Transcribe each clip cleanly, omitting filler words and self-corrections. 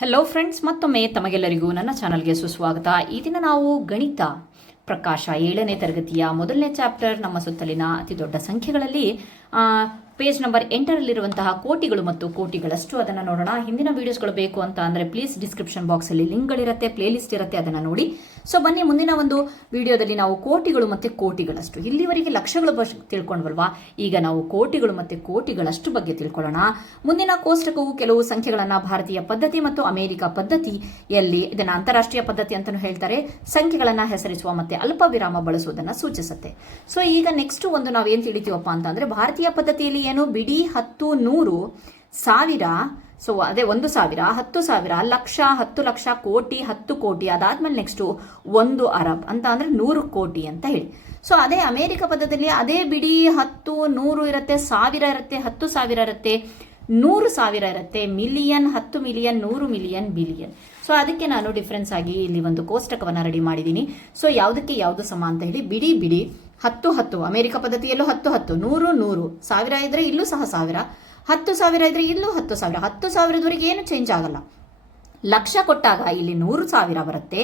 Hello friends, ಮತ್ತೊಮ್ಮೆ ತಮಗೆಲ್ಲರಿಗೂ ನನ್ನ ಚಾನಲ್ಗೆ ಸುಸ್ವಾಗತ. ಈ ದಿನ ನಾವು ಗಣಿತ ಪ್ರಕಾಶ 7ನೇ ತರಗತಿಯ ಮೊದಲನೇ ಚಾಪ್ಟರ್ ನಮ್ಮ ಸುತ್ತಲಿನ ಅತಿ ದೊಡ್ಡ ಸಂಖ್ಯೆಗಳಲ್ಲಿ ಪೇಜ್ ನಂಬರ್ 8ರಲ್ಲಿರುವಂತಹ ಕೋಟಿಗಳು ಮತ್ತು ಕೋಟಿಗಳಷ್ಟು ಅದನ್ನು ನೋಡೋಣ. ಹಿಂದಿನ ವಿಡಿಯೋಸ್ಗಳು ಬೇಕು ಅಂತ ಅಂದರೆ ಪ್ಲೀಸ್ ಡಿಸ್ಕ್ರಿಪ್ಷನ್ ಬಾಕ್ಸಲ್ಲಿ ಲಿಂಕ್ಗಳಿರುತ್ತೆ, ಪ್ಲೇಲಿಸ್ಟ್ ಇರುತ್ತೆ, ಅದನ್ನು ನೋಡಿ. ಸೊ ಬನ್ನಿ, ಮುಂದಿನ ಒಂದು ವಿಡಿಯೋದಲ್ಲಿ ನಾವು ಕೋಟಿಗಳು ಮತ್ತು ಕೋಟಿಗಳಷ್ಟು, ಇಲ್ಲಿವರೆಗೆ ಲಕ್ಷಗಳ ಬಗ್ಗೆ ತಿಳ್ಕೊಂಡ್ವಲ್ವಾ, ಈಗ ನಾವು ಕೋಟಿಗಳು ಮತ್ತು ಕೋಟಿಗಳಷ್ಟು ಬಗ್ಗೆ ತಿಳ್ಕೊಳ್ಳೋಣ. ಮುಂದಿನ ಕೋಷ್ಟಕವು ಕೆಲವು ಸಂಖ್ಯೆಗಳನ್ನು ಭಾರತೀಯ ಪದ್ಧತಿ ಮತ್ತು ಅಮೆರಿಕ ಪದ್ಧತಿಯಲ್ಲಿ, ಇದನ್ನು ಅಂತಾರಾಷ್ಟ್ರೀಯ ಪದ್ಧತಿ ಅಂತಲೂ ಹೇಳ್ತಾರೆ, ಸಂಖ್ಯೆಗಳನ್ನು ಹೆಸರಿಸುವ ಮತ್ತೆ ಅಲ್ಪ ವಿರಾಮ ಬಳಸುವುದನ್ನು ಸೂಚಿಸುತ್ತೆ. ಸೊ ಈಗ ನೆಕ್ಸ್ಟ್ ಒಂದು ನಾವೇನು ತಿಳಿತೀವಪ್ಪ ಅಂತಂದ್ರೆ, ಭಾರತೀಯ ಪದ್ಧತಿಯಲ್ಲಿ ಏನು ಬಿಡಿ 10, 100, 1000, ಸೊ ಅದೇ 1,000, 10,000, ಲಕ್ಷ, 10 ಲಕ್ಷ, ಕೋಟಿ, 10 ಕೋಟಿ, ಅದಾದ್ಮೇಲೆ ನೆಕ್ಸ್ಟ್ 1 ಅರಬ್ ಅಂತ ಅಂದ್ರೆ 100 ಕೋಟಿ ಅಂತ ಹೇಳಿ. ಸೊ ಅದೇ ಅಮೆರಿಕ ಪದ್ಧತಿಯಲ್ಲಿ ಅದೇ ಬಿಡಿ 10, 100 ಇರುತ್ತೆ, 1000 ಇರುತ್ತೆ, 10,000 ಇರುತ್ತೆ, 100,000 ಇರುತ್ತೆ, million, 10 million, 100 million, billion. So ಅದಕ್ಕೆ ನಾನು ಡಿಫ್ರೆನ್ಸ್ ಆಗಿ ಇಲ್ಲಿ ಒಂದು ಕೋಷ್ಟಕವನ್ನು ರೆಡಿ ಮಾಡಿದ್ದೀನಿ. ಸೊ ಯಾವುದಕ್ಕೆ ಯಾವುದು ಸಮ ಅಂತ ಹೇಳಿ, ಬಿಡಿ 10, 10, ಅಮೆರಿಕ ಪದ್ಧತಿಯಲ್ಲೂ 10, 10, 100, 100, 1000 ಇದ್ರೆ ಇಲ್ಲೂ ಸಹ 1000, 10,000 ಇದ್ರೆ ಇಲ್ಲೂ 10,000, 10,000ದವರೆಗೆ ಏನು ಚೇಂಜ್ ಆಗಲ್ಲ. ಲಕ್ಷ ಕೊಟ್ಟಾಗ ಇಲ್ಲಿ 100,000 ಬರುತ್ತೆ,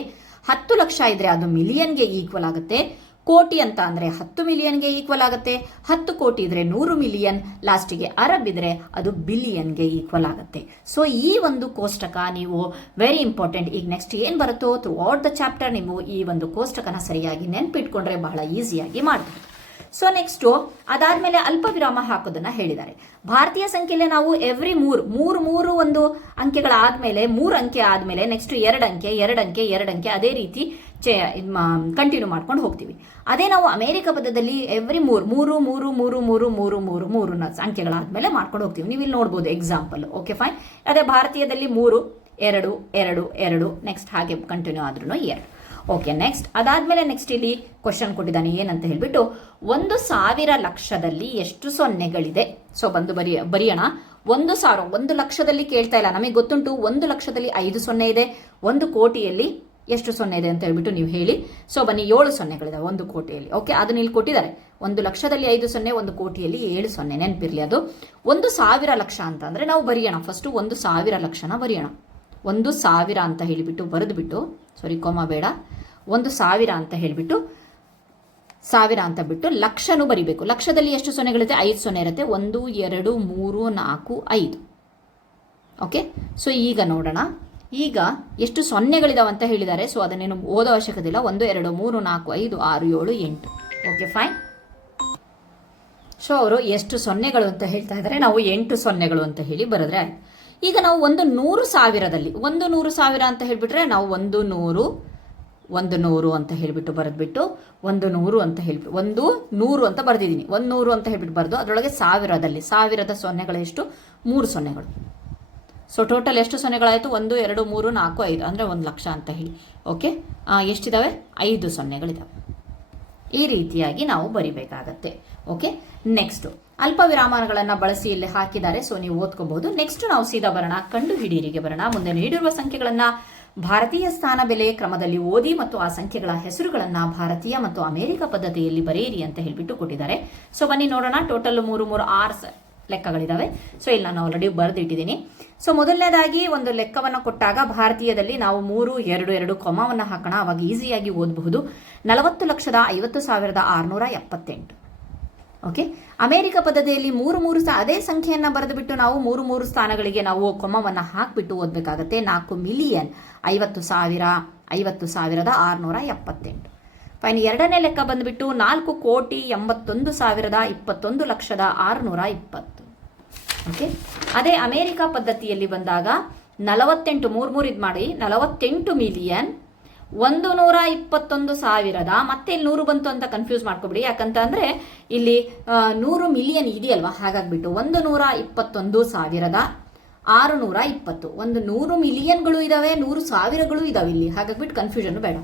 10 ಲಕ್ಷ ಇದ್ರೆ ಅದು ಮಿಲಿಯನ್ಗೆ ಈಕ್ವಲ್ ಆಗುತ್ತೆ, ಕೋಟಿ ಅಂತ ಅಂದ್ರೆ 10 ಮಿಲಿಯನ್ಗೆ ಈಕ್ವಲ್ ಆಗುತ್ತೆ, 10 ಕೋಟಿ ಇದ್ರೆ 100 ಮಿಲಿಯನ್, ಲಾಸ್ಟಿಗೆ ಅರಬ್ ಇದ್ರೆ ಅದು ಬಿಲಿಯನ್ಗೆ ಈಕ್ವಲ್ ಆಗುತ್ತೆ. ಸೊ ಈ ಒಂದು ಕೋಷ್ಟಕ ನೀವು ವೆರಿ ಇಂಪಾರ್ಟೆಂಟ್. ಈಗ ನೆಕ್ಸ್ಟ್ ಏನ್ ಬರುತ್ತೋ ಥ್ರೂ ಔಟ್ ದ ಚಾಪ್ಟರ್ ನೀವು ಈ ಒಂದು ಕೋಷ್ಟಕನ ಸರಿಯಾಗಿ ನೆನ್ಪಿಟ್ಕೊಂಡ್ರೆ ಬಹಳ ಈಸಿಯಾಗಿ ಮಾಡಬಹುದು. ಸೊ ನೆಕ್ಸ್ಟ್ ಅದಾದ್ಮೇಲೆ ಅಲ್ಪ ವಿರಾಮ ಹಾಕೋದನ್ನ ಹೇಳಿದ್ದಾರೆ. ಭಾರತೀಯ ಸಂಖ್ಯೆಯಲ್ಲಿ ನಾವು ಎವ್ರಿ ಮೂರು ಒಂದು ಅಂಕೆಗಳಾದ್ಮೇಲೆ 3 ಅಂಕೆ ಆದ್ಮೇಲೆ ನೆಕ್ಸ್ಟ್ 2 ಅಂಕೆ 2 ಅಂಕೆ 2 ಅಂಕೆ ಅದೇ ರೀತಿ ಕಂಟಿನ್ಯೂ ಮಾಡ್ಕೊಂಡು ಹೋಗ್ತೀವಿ. ಅದೇ ನಾವು ಅಮೆರಿಕ ಪದ್ಧತಿಯಲ್ಲಿ ಎವ್ರಿ ಮೂರು ಅಂಕೆಗಳಾದ್ಮೇಲೆ ಮಾಡ್ಕೊಂಡು ಹೋಗ್ತೀವಿ. ನೀವು ಇಲ್ಲಿ ನೋಡ್ಬೋದು ಎಕ್ಸಾಂಪಲ್. Okay fine. ಅದೇ ಭಾರತೀಯದಲ್ಲಿ 3, 2, 2, 2, ನೆಕ್ಸ್ಟ್ ಹಾಗೆ ಕಂಟಿನ್ಯೂ ಆದ್ರೂ 2. ಓಕೆ, ನೆಕ್ಸ್ಟ್ ಅದಾದ್ಮೇಲೆ ನೆಕ್ಸ್ಟ್ ಇಲ್ಲಿ ಕ್ವಶನ್ ಕೊಟ್ಟಿದ್ದಾನೆ ಏನಂತ ಹೇಳ್ಬಿಟ್ಟು, 1,000 ಲಕ್ಷದಲ್ಲಿ ಎಷ್ಟು ಸೊನ್ನೆಗಳಿದೆ? ಸೊ ಬಂದು ಬರೆಯೋಣ. 1,000 1 ಲಕ್ಷದಲ್ಲಿ ಕೇಳ್ತಾ ಇಲ್ಲ, ನಮಗೆ ಗೊತ್ತುಂಟು 1 ಲಕ್ಷದಲ್ಲಿ 5 ಸೊನ್ನೆ ಇದೆ, 1 ಕೋಟಿಯಲ್ಲಿ ಎಷ್ಟು ಸೊನ್ನೆ ಇದೆ ಅಂತ ಹೇಳ್ಬಿಟ್ಟು ನೀವು ಹೇಳಿ. ಸೊ ಬನ್ನಿ, 7 ಸೊನ್ನೆಗಳಿದೆ 1 ಕೋಟಿಯಲ್ಲಿ. ಓಕೆ, ಅದನ್ನ ಇಲ್ಲಿ ಕೊಟ್ಟಿದ್ದಾರೆ. 1 ಲಕ್ಷದಲ್ಲಿ 5 ಸೊನ್ನೆ, 1 ಕೋಟಿಯಲ್ಲಿ 7 ಸೊನ್ನೆ, ನೆನಪಿರ್ಲಿ ಅದು. 1,000 ಲಕ್ಷ ಅಂತ ಅಂದ್ರೆ ನಾವು ಬರೆಯೋಣ ಫಸ್ಟ್ 1,000 ಲಕ್ಷನ ಬರೆಯೋಣ. 1,000 ಅಂತ ಹೇಳಿಬಿಟ್ಟು ಬರೆದ್ಬಿಟ್ಟು, ಸಾರಿ ಕೋಮ ಬೇಡ, 1,000 ಅಂತ ಹೇಳಿಬಿಟ್ಟು 1000 ಅಂತ ಬಿಟ್ಟು ಲಕ್ಷನೂ ಬರಿಬೇಕು. ಲಕ್ಷದಲ್ಲಿ ಎಷ್ಟು ಸೊನ್ನೆಗಳಿದೆ? 5 ಸೊನ್ನೆ ಇರುತ್ತೆ. 1, 2, 3, 4, 5. ಓಕೆ, ಸೊ ಈಗ ನೋಡೋಣ, ಈಗ ಎಷ್ಟು ಸೊನ್ನೆಗಳಿದಾವಂತ ಹೇಳಿದ್ದಾರೆ. ಸೊ ಅದನ್ನೇನು ಓದೋ ಅವಶ್ಯಕತೆ ಇಲ್ಲ. 1, 2, 3, 4, 5, 6, 7, 8. Okay fine. ಸೊ ಅವರು ಎಷ್ಟು ಸೊನ್ನೆಗಳು ಅಂತ ಹೇಳ್ತಾ ಇದ್ದಾರೆ, ನಾವು 8 ಸೊನ್ನೆಗಳು ಅಂತ ಹೇಳಿ ಬರೆದ್ರೆ ಆಯ್ತು. ಈಗ ನಾವು 100,000ದಲ್ಲಿ 100,000 ಅಂತ ಹೇಳ್ಬಿಟ್ರೆ ನಾವು 100 ಅಂತ ಹೇಳ್ಬಿಟ್ಟು ಬರೆದ್ಬಿಟ್ಟು 100 ಅಂತ ಹೇಳ್ಬಿಟ್ಟು 100 ಅಂತ ಬರೆದಿದ್ದೀನಿ. 100 ಅಂತ ಹೇಳ್ಬಿಟ್ಟು ಬರೆದು ಅದರೊಳಗೆ 1000ದ ಸೊನ್ನೆಗಳು ಎಷ್ಟು? 3 ಸೊನ್ನೆಗಳು. ಸೊ ಟೋಟಲ್ ಎಷ್ಟು ಸೊನ್ನೆಗಳಾಯಿತು? 1, 2, 3, 4, 5 ಅಂದರೆ 1 ಲಕ್ಷ ಅಂತ ಹೇಳಿ. ಓಕೆ, ಎಷ್ಟಿದಾವೆ? 5 ಸೊನ್ನೆಗಳಿದಾವೆ. ಈ ರೀತಿಯಾಗಿ ನಾವು ಬರಿಬೇಕಾಗತ್ತೆ. ಓಕೆ, ನೆಕ್ಸ್ಟ್ ಅಲ್ಪ ವಿರಾಮಗಳನ್ನು ಬಳಸಿ ಇಲ್ಲಿ ಹಾಕಿದ್ದಾರೆ. ಸೊ ನೀವು ಓದ್ಕೋಬಹುದು. ನೆಕ್ಸ್ಟ್ ನಾವು ಸೀದಾ ಬರೋಣ, ಕಂಡು ಹಿಡಿಯರಿಗೆ ಬರೋಣ. ಮುಂದೆ ನೀಡಿರುವ ಸಂಖ್ಯೆಗಳನ್ನ ಭಾರತೀಯ ಸ್ಥಾನ ಬೆಲೆ ಕ್ರಮದಲ್ಲಿ ಓದಿ ಮತ್ತು ಆ ಸಂಖ್ಯೆಗಳ ಹೆಸರುಗಳನ್ನ ಭಾರತೀಯ ಮತ್ತು ಅಮೆರಿಕ ಪದ್ಧತಿಯಲ್ಲಿ ಬರೆಯಿರಿ ಅಂತ ಹೇಳ್ಬಿಟ್ಟು ಕೊಟ್ಟಿದ್ದಾರೆ. ಸೊ ಬನ್ನಿ ನೋಡೋಣ. ಟೋಟಲ್ 6 ಲೆಕ್ಕಗಳಿದಾವೆ. ಸೊ ಇಲ್ಲಿ ನಾನು ಆಲ್ರೆಡಿ ಬರೆದಿಟ್ಟಿದ್ದೀನಿ. ಸೊ ಮೊದಲನೇದಾಗಿ ಒಂದು ಲೆಕ್ಕವನ್ನು ಕೊಟ್ಟಾಗ ಭಾರತೀಯದಲ್ಲಿ ನಾವು 3, 2, 2 ಕೊಮವನ್ನು ಹಾಕೋಣ, ಅವಾಗ ಈಸಿಯಾಗಿ ಓದಬಹುದು. 40,50,678. ಓಕೆ, ಅಮೆರಿಕ ಪದ್ಧತಿಯಲ್ಲಿ 3 ಅದೇ ಸಂಖ್ಯೆಯನ್ನ ಬರೆದುಬಿಟ್ಟು ನಾವು 3 ಸ್ಥಾನಗಳಿಗೆ ನಾವು ಕೊಮವನ್ನು ಹಾಕ್ಬಿಟ್ಟು ಓದಬೇಕಾಗತ್ತೆ. 4 ಮಿಲಿಯನ್ 50,000 50,678. ಫೈನ್. ಎರಡನೇ ಲೆಕ್ಕ ಬಂದ್ಬಿಟ್ಟು 4 ಕೋಟಿ 81,000 21,620,000. ಓಕೆ, ಅದೇ ಅಮೆರಿಕ ಪದ್ಧತಿಯಲ್ಲಿ ಬಂದಾಗ 48 3 ಇದು ಮಾಡಿ 48 ಮಿಲಿಯನ್ 121,000. ಮತ್ತೆ ಇಲ್ಲಿ 100 ಬಂತು ಅಂತ ಕನ್ಫ್ಯೂಸ್ ಮಾಡ್ಕೊಬಿಡಿ, ಯಾಕಂತ ಅಂದ್ರೆ ಇಲ್ಲಿ 100 ಮಿಲಿಯನ್ ಇದೆಯಲ್ವಾ, ಹಾಗಾಗ್ಬಿಟ್ಟು 121,620. 100 ಮಿಲಿಯನ್ಗಳು ಇದಾವೆ, 100,000ಗಳು ಇದಾವೆ ಇಲ್ಲಿ, ಹಾಗಾಗ್ಬಿಟ್ಟು ಕನ್ಫ್ಯೂಷನ್ ಬೇಡ.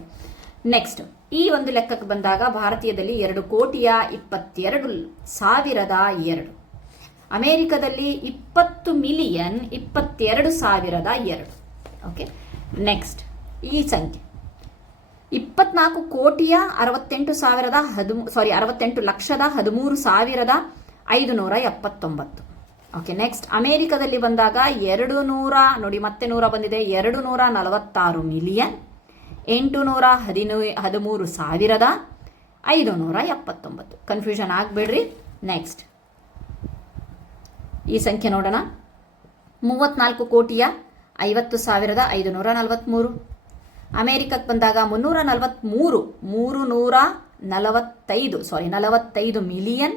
ನೆಕ್ಸ್ಟ್ ಈ ಒಂದು ಲೆಕ್ಕಕ್ಕೆ ಬಂದಾಗ ಭಾರತೀಯದಲ್ಲಿ 2 ಕೋಟಿಯ 22,002. ಅಮೆರಿಕದಲ್ಲಿ 20 ಮಿಲಿಯನ್ 22,002. ಓಕೆ, ನೆಕ್ಸ್ಟ್ ಈ ಸಂಖ್ಯೆ 24 ಕೋಟಿಯ 68,13,579. ಓಕೆ, ನೆಕ್ಸ್ಟ್ ಅಮೇರಿಕಾದಲ್ಲಿ ಬಂದಾಗ 200, ನೋಡಿ ಮತ್ತೆ 100 ಬಂದಿದೆ, 246 ಮಿಲಿಯನ್ 813,579. ಕನ್ಫ್ಯೂಷನ್ ಆಗಬೇಡ್ರಿ. ನೆಕ್ಸ್ಟ್ ಈ ಸಂಖ್ಯೆ ನೋಡೋಣ. 34,50,543. ಅಮೇರಿಕಕ್ಕೆ ಬಂದಾಗ 45 ಮಿಲಿಯನ್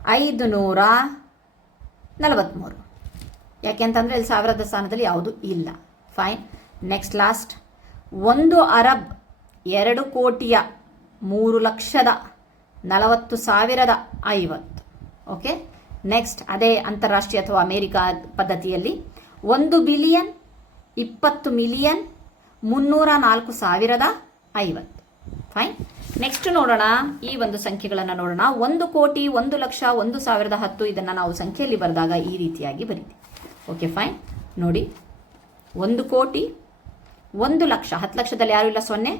543. ಯಾಕೆಂತಂದರೆ ಇಲ್ಲಿ ಸಾವಿರದ ಸ್ಥಾನದಲ್ಲಿ ಯಾವುದು ಇಲ್ಲ. Fine. Next last 1 Arab 2,03,40,50. Okay, next ಅದೇ ಅಂತಾರಾಷ್ಟ್ರೀಯ ಅಥವಾ ಅಮೇರಿಕಾ ಪದ್ಧತಿಯಲ್ಲಿ 1 ಬಿಲಿಯನ್ 20 ಮಿಲಿಯನ್ 304,050. ಫೈನ್. ನೆಕ್ಸ್ಟ್ ನೋಡೋಣ, ಈ ಒಂದು ಸಂಖ್ಯೆಗಳನ್ನು ನೋಡೋಣ. 1 ಕೋಟಿ, 1 ಲಕ್ಷ, 1,010. ಇದನ್ನು ನಾವು ಸಂಖ್ಯೆಯಲ್ಲಿ ಬರೆದಾಗ ಈ ರೀತಿಯಾಗಿ ಬರೀತೀವಿ. Okay, fine. ನೋಡಿ, 1 ಕೋಟಿ, 1 ಲಕ್ಷ, 10 ಲಕ್ಷದಲ್ಲಿ ಯಾರು ಇಲ್ಲ, 0.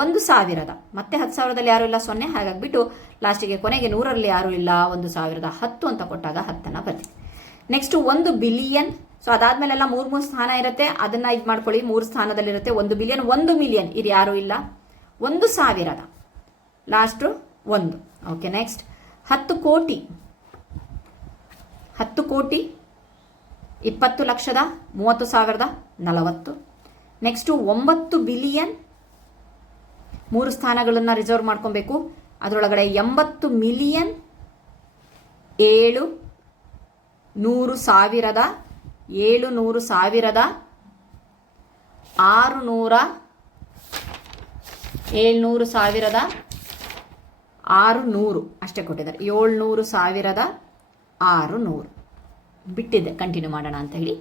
1,000 ಮತ್ತೆ 10,000ದಲ್ಲಿ ಯಾರು ಇಲ್ಲ, 0. ಹಾಗಾಗಿಬಿಟ್ಟು ಲಾಸ್ಟಿಗೆ ಕೊನೆಗೆ 100ರಲ್ಲಿ ಯಾರು ಇಲ್ಲ, 1,010 ಅಂತ ಕೊಟ್ಟಾಗ 10 ಬರ್ತೀವಿ. Next 1 billion. ಸೊ ಅದಾದ್ಮೇಲೆಲ್ಲ 3 ಸ್ಥಾನ ಇರುತ್ತೆ, ಅದನ್ನ ಇದು ಮಾಡ್ಕೊಳ್ಳಿ. 3 ಸ್ಥಾನದಲ್ಲಿರುತ್ತೆ 1 ಬಿಲಿಯನ್. 1 ಮಿಲಿಯನ್ ಇದು ಯಾರು ಇಲ್ಲ. 1,000 ಲಾಸ್ಟು 1. ಓಕೆ, ನೆಕ್ಸ್ಟ್ 10 ಕೋಟಿ. 10 ಕೋಟಿ 20,30,40,40. Next 9 billion. 3 ಸ್ಥಾನಗಳನ್ನು ರಿಸರ್ವ್ ಮಾಡ್ಕೊಬೇಕು. ಅದರೊಳಗಡೆ 80 ಮಿಲಿಯನ್ 700,000 700,600 ಅಷ್ಟೇ ಕೊಟ್ಟಿದ್ದಾರೆ. 700,600 ಬಿಟ್ಟಿದೆ. ಕಂಟಿನ್ಯೂ ಮಾಡೋಣ ಅಂತ ಹೇಳಿ.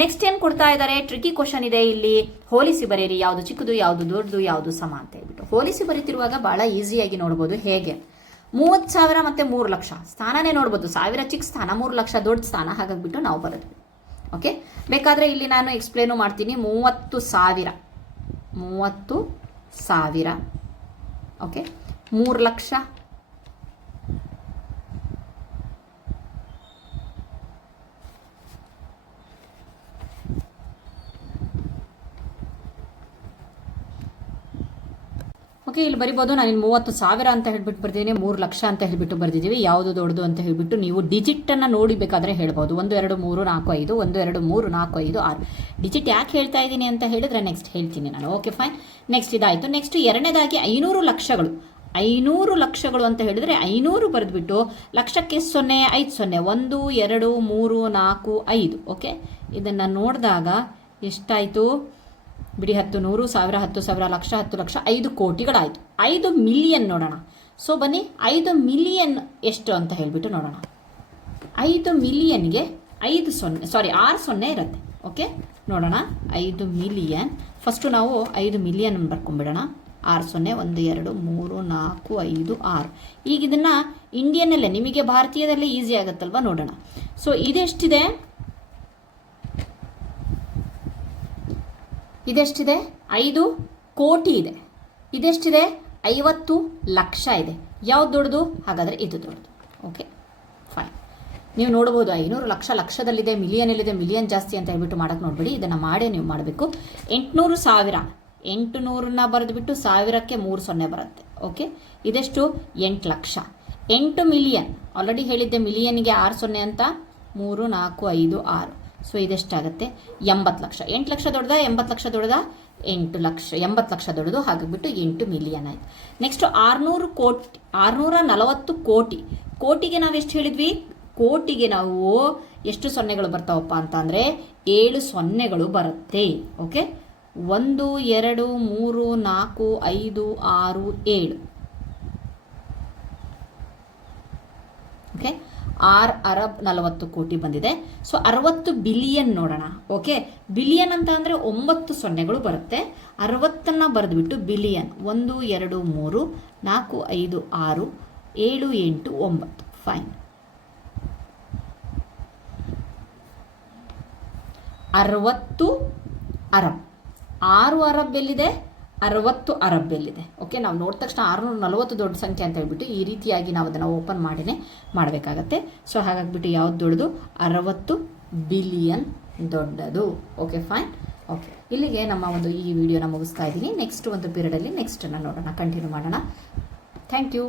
ನೆಕ್ಸ್ಟ್ ಏನು ಕೊಡ್ತಾ ಇದ್ದಾರೆ, ಟ್ರಿಕಿ ಕ್ವಶನ್ ಇದೆ ಇಲ್ಲಿ. ಹೋಲಿಸಿ ಬರೀರಿ, ಯಾವುದು ಚಿಕ್ಕದು, ಯಾವುದು ದೊಡ್ಡದು, ಯಾವುದು ಸಮ ಅಂತ ಹೇಳ್ಬಿಟ್ಟು. ಹೋಲಿಸಿ ಬರೀತಿರುವಾಗ ಬಹಳ ಈಸಿಯಾಗಿ ನೋಡ್ಬೋದು. ಹೇಗೆ 30,000 ಮತ್ತು 3 ಲಕ್ಷ ಸ್ಥಾನನೇ ನೋಡ್ಬೋದು. 1000 ಚಿಕ್ಕ ಸ್ಥಾನ, 3 ಲಕ್ಷ ದೊಡ್ಡ ಸ್ಥಾನ. ಹಾಗಾಗ್ಬಿಟ್ಟು ನಾವು ಬರೋದು. ಓಕೆ, ಬೇಕಾದರೆ ಇಲ್ಲಿ ನಾನು ಎಕ್ಸ್ಪ್ಲೇನು ಮಾಡ್ತೀನಿ. 30,000 ಓಕೆ, 3 ಲಕ್ಷ, ಓಕೆ, ಇಲ್ಲಿ ಬರಿಬೋದು. ನಾನು ಇಲ್ಲಿ 30,000 ಅಂತ ಹೇಳ್ಬಿಟ್ಟು ಬರ್ತಿದ್ದೀನಿ, 3 ಲಕ್ಷ ಅಂತ ಹೇಳ್ಬಿಟ್ಟು ಬರ್ದಿದ್ದೀವಿ. ಯಾವುದು ದೊಡ್ಡದು ಅಂತ ಹೇಳ್ಬಿಟ್ಟು ನೀವು ಡಿಜಿಟನ್ನು ನೋಡಿ ಬೇಕಾದರೆ ಹೇಳ್ಬೋದು. 1 2 3 4 5 1 2 3 4 5 6 ಡಿಜಿಟ್ ಯಾಕೆ ಹೇಳ್ತಾ ಇದ್ದೀನಿ ಅಂತ ಹೇಳಿದ್ರೆ ನೆಕ್ಸ್ಟ್ ಹೇಳ್ತೀನಿ ನಾನು. Okay, fine. ನೆಕ್ಸ್ಟ್ ಇದಾಯಿತು. ನೆಕ್ಸ್ಟ್ ಎರಡನೇದಾಗಿ 500 ಲಕ್ಷಗಳು. 500 ಲಕ್ಷಗಳು ಅಂತ ಹೇಳಿದ್ರೆ 500 ಬರೆದ್ಬಿಟ್ಟು ಲಕ್ಷಕ್ಕೆ 0 5 0 1 2 3 4 5. ಓಕೆ, ಇದನ್ನು ನೋಡಿದಾಗ ಎಷ್ಟಾಯಿತು ಬಿಡಿ, 10 100 1000 10,000 ಲಕ್ಷ 10 ಲಕ್ಷ 5 ಕೋಟಿಗಳಾಯಿತು. 5 ಮಿಲಿಯನ್ ನೋಡೋಣ. ಸೊ ಬನ್ನಿ, 5 ಮಿಲಿಯನ್ ಎಷ್ಟು ಅಂತ ಹೇಳಿಬಿಟ್ಟು ನೋಡೋಣ. 5 ಮಿಲಿಯನ್ಗೆ 6 0 ಇರುತ್ತೆ. ಓಕೆ, ನೋಡೋಣ. 5 ಮಿಲಿಯನ್ ಫಸ್ಟು ನಾವು 5 ಮಿಲಿಯನ್ ಬರ್ಕೊಂಡ್ಬಿಡೋಣ. 6 0 1 2 3 4 5 6. ಈಗ ಇದನ್ನು ಇಂಡಿಯನ್ನಲ್ಲೇ, ನಿಮಗೆ ಭಾರತೀಯದಲ್ಲೇ ಈಸಿ ಆಗುತ್ತಲ್ವ, ನೋಡೋಣ. ಸೊ ಇದೆಷ್ಟಿದೆ, 5 ಕೋಟಿ ಇದೆ. ಇದೆಷ್ಟಿದೆ, 50 ಲಕ್ಷ ಇದೆ. ಯಾವ್ದು ದೊಡ್ಡದು? ಹಾಗಾದರೆ ಇದು ದೊಡ್ಡದು. Okay, fine. ನೀವು ನೋಡ್ಬೋದು 500 ಲಕ್ಷ ಲಕ್ಷದಲ್ಲಿದೆ, ಮಿಲಿಯನಲ್ಲಿದೆ, ಮಿಲಿಯನ್ ಜಾಸ್ತಿ ಅಂತ ಹೇಳ್ಬಿಟ್ಟು ಮಾಡೋಕ್ಕೆ ನೋಡ್ಬೇಡಿ. ಇದನ್ನು ಮಾಡೇ ನೀವು ಮಾಡಬೇಕು. 800,000 800ನ್ನ ಬರೆದುಬಿಟ್ಟು 1000ಕ್ಕೆ 3 0 ಬರುತ್ತೆ. ಓಕೆ, ಇದೆಷ್ಟು? 8 ಲಕ್ಷ. 8 ಮಿಲಿಯನ್ ಆಲ್ರೆಡಿ ಹೇಳಿದ್ದೆ, ಮಿಲಿಯನ್ಗೆ 6 0 ಅಂತ, 3 4 5 6. ಸೊ ಇದೆಷ್ಟಾಗುತ್ತೆ? 80 ಲಕ್ಷ. 8 ಲಕ್ಷ ದೊಡ್ಡದ, 80 ಲಕ್ಷ ದೊಡ್ಡದ? 8 ಲಕ್ಷ. 80 ಲಕ್ಷ ದೊಡ್ಡದು. ಹಾಗಾಗಿಬಿಟ್ಟು 8 ಮಿಲಿಯನ್ ಆಯಿತು. ನೆಕ್ಸ್ಟ್ 600 ಕೋಟಿ, 640 ಕೋಟಿ. ಕೋಟಿಗೆ ನಾವು ಎಷ್ಟು ಹೇಳಿದ್ವಿ? ಕೋಟಿಗೆ ನಾವು ಎಷ್ಟು ಸೊನ್ನೆಗಳು ಬರ್ತಾವಪ್ಪ ಅಂತ ಅಂದರೆ 7 ಸೊನ್ನೆಗಳು ಬರುತ್ತೆ. ಓಕೆ, 1 2 3 4 5 6 7. ಓಕೆ, 6 ಅರಬ್ 40 ಕೋಟಿ ಬಂದಿದೆ. ಸೊ 60 ಬಿಲಿಯನ್ ನೋಡೋಣ. ಓಕೆ, ಬಿಲಿಯನ್ ಅಂತ ಅಂದರೆ 9 ಸೊನ್ನೆಗಳು ಬರುತ್ತೆ. 60ನ್ನು ಬರೆದುಬಿಟ್ಟು ಬಿಲಿಯನ್ 1 2 3 4 5 6 7 8 9. ಫೈನ್. 60 ಅರಬ್. 6 ಅರಬ್ ಎಲ್ಲಿದೆ? 60 ಅರಬ್ಬಲ್ಲಿದೆ. ಓಕೆ, ನಾವು ನೋಡಿದ ತಕ್ಷಣ 640 ದೊಡ್ಡ ಸಂಖ್ಯೆ ಅಂತ ಹೇಳ್ಬಿಟ್ಟು ಈ ರೀತಿಯಾಗಿ ನಾವು ಅದನ್ನು ಓಪನ್ ಮಾಡಿನೇ ಮಾಡಬೇಕಾಗತ್ತೆ. ಸೊ ಹಾಗಾಗಿಬಿಟ್ಟು ಯಾವ್ದು ದೊಡ್ಡದು? 60 ಬಿಲಿಯನ್ ದೊಡ್ಡದು. Okay fine. ಓಕೆ, ಇಲ್ಲಿಗೆ ನಮ್ಮ ಒಂದು ಈ ವಿಡಿಯೋನ ಮುಗಿಸ್ತಾ ಇದ್ದೀನಿ. ನೆಕ್ಸ್ಟ್ ಒಂದು ಪೀರಿಯಡಲ್ಲಿ ನೆಕ್ಸ್ಟನ್ನು ನೋಡೋಣ, ಕಂಟಿನ್ಯೂ ಮಾಡೋಣ. Thank you.